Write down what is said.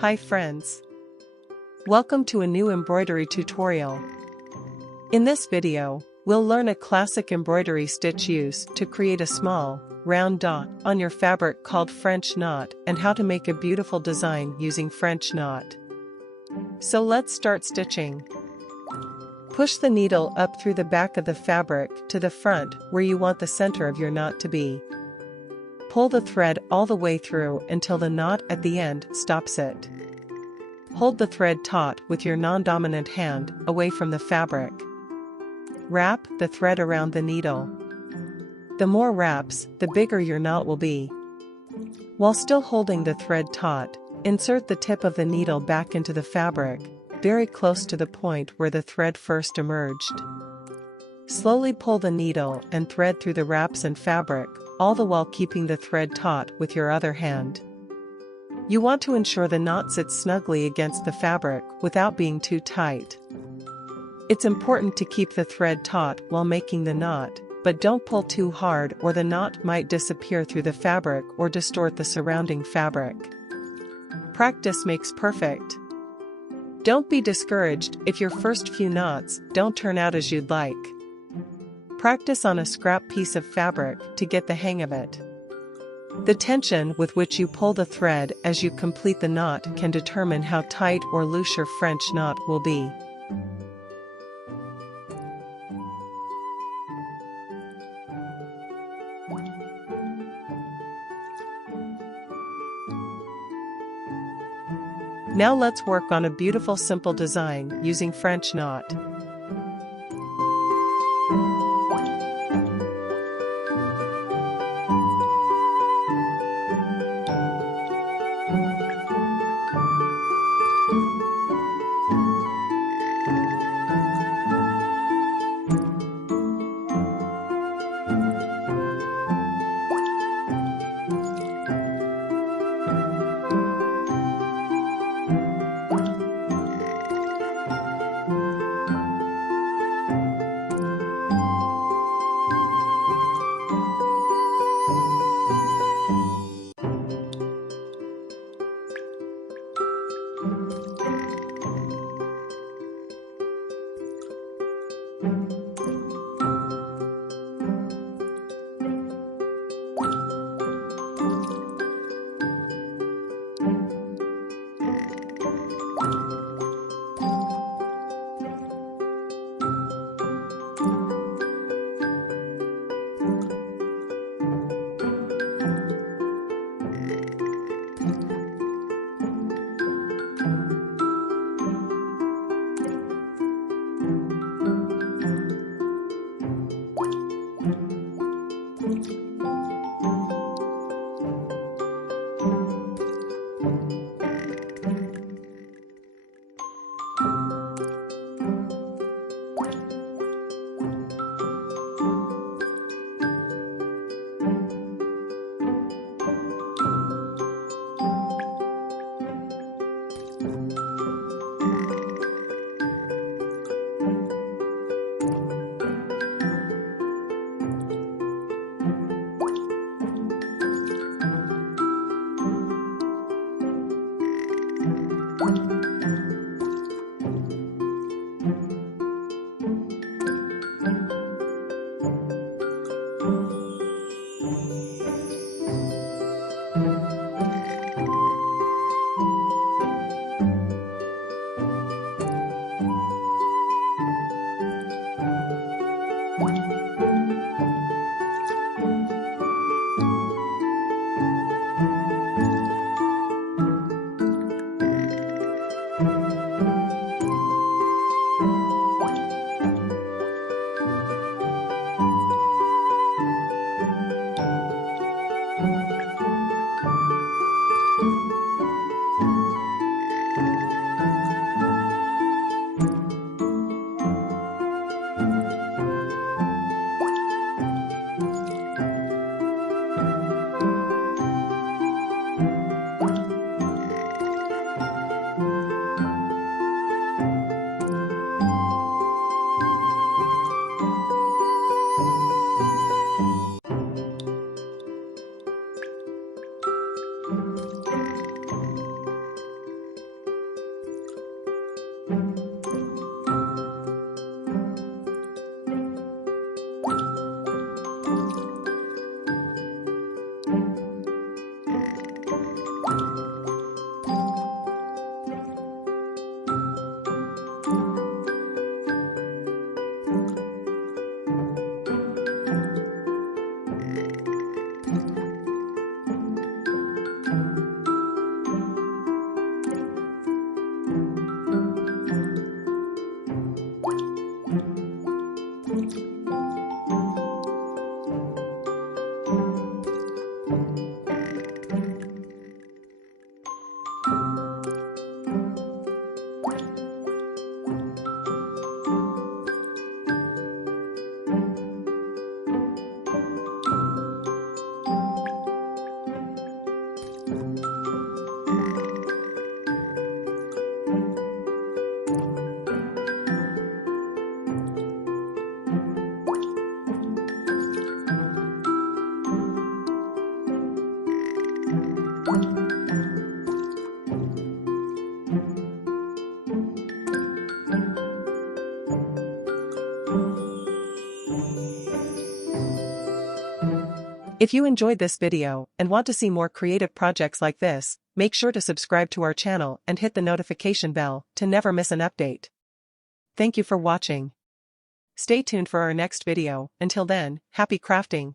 Hi friends! Welcome to a new embroidery tutorial. In this video, we'll learn a classic embroidery stitch use to create a small, round dot on your fabric called French knot and how to make a beautiful design using French knot. So let's start stitching. Push the needle up through the back of the fabric to the front where you want the center of your knot to be. Pull the thread all the way through until the knot at the end stops it. Hold the thread taut with your non-dominant hand away from the fabric. Wrap the thread around the needle. The more wraps, the bigger your knot will be. While still holding the thread taut, insert the tip of the needle back into the fabric, very close to the point where the thread first emerged. Slowly pull the needle and thread through the wraps and fabric, all the while keeping the thread taut with your other hand. You want to ensure the knot sits snugly against the fabric without being too tight. It's important to keep the thread taut while making the knot, but don't pull too hard or the knot might disappear through the fabric or distort the surrounding fabric. Practice makes perfect. Don't be discouraged if your first few knots don't turn out as you'd like. Practice on a scrap piece of fabric to get the hang of it. The tension with which you pull the thread as you complete the knot can determine how tight or loose your French knot will be. Now let's work on a beautiful simple design using French knot. If you enjoyed this video and want to see more creative projects like this, make sure to subscribe to our channel and hit the notification bell to never miss an update. Thank you for watching. Stay tuned for our next video. Until then, happy crafting!